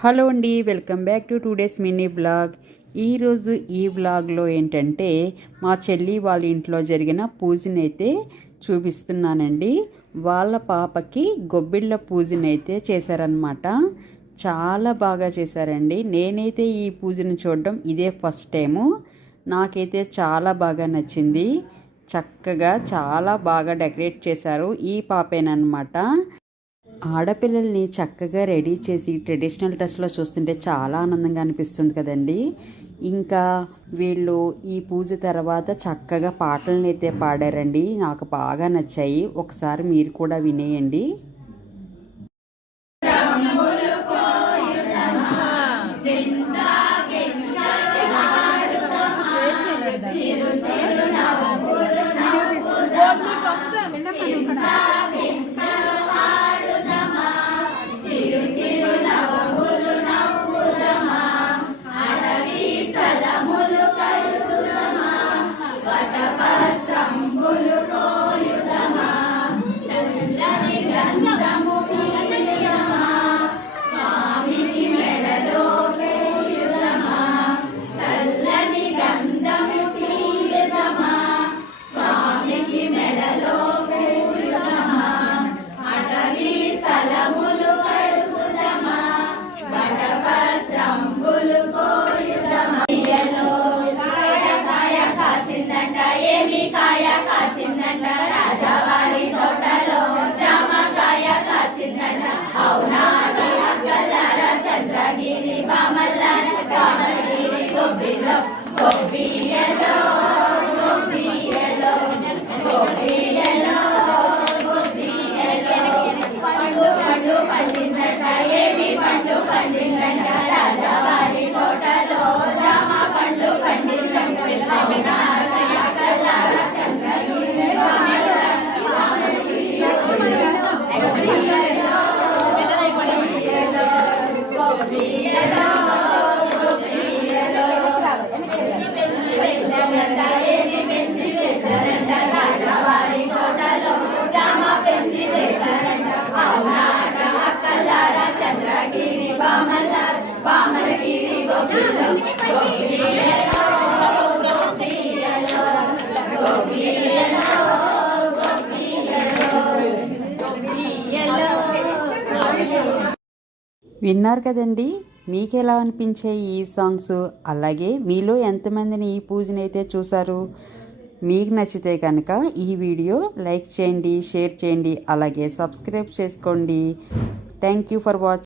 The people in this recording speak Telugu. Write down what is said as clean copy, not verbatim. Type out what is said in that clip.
హలో అండి, welcome back two days mini blog. ఈరోజు ఈ బ్లాగ్లో ఏంటంటే మా చెల్లి వాళ్ళ ఇంట్లో జరిగిన పూజనైతే చూపిస్తున్నానండి. వాళ్ళ పాపకి గొబ్బిళ్ళ పూజనైతే చేశారనమాట. చాలా బాగా చేశారండి. నేనైతే ఈ పూజను చూడడం ఇదే ఫస్ట్ టైము. నాకైతే చాలా బాగా నచ్చింది. చక్కగా చాలా బాగా డెకరేట్ చేశారు. ఈ పాపేనమాట. ఆడపిల్లల్ని చక్కగా రెడీ చేసి ట్రెడిషనల్ డ్రెస్లో చూస్తుంటే చాలా ఆనందంగా అనిపిస్తుంది కదండి. ఇంకా వీళ్ళు ఈ పూజ తర్వాత చక్కగా పాటలను అయితే పాడారండి. నాకు బాగా నచ్చాయి. ఒకసారి మీరు కూడా వినేయండి. విన్నారు కదండి. మీకు ఎలా అనిపించాయి ఈ సాంగ్స్? అలాగే మీలో ఎంతమందిని ఈ పూజనైతే చూసారు? మీకు నచ్చితే కనుక ఈ వీడియో లైక్ చేయండి, షేర్ చేయండి, అలాగే సబ్స్క్రైబ్ చేసుకోండి. Thank you for watching.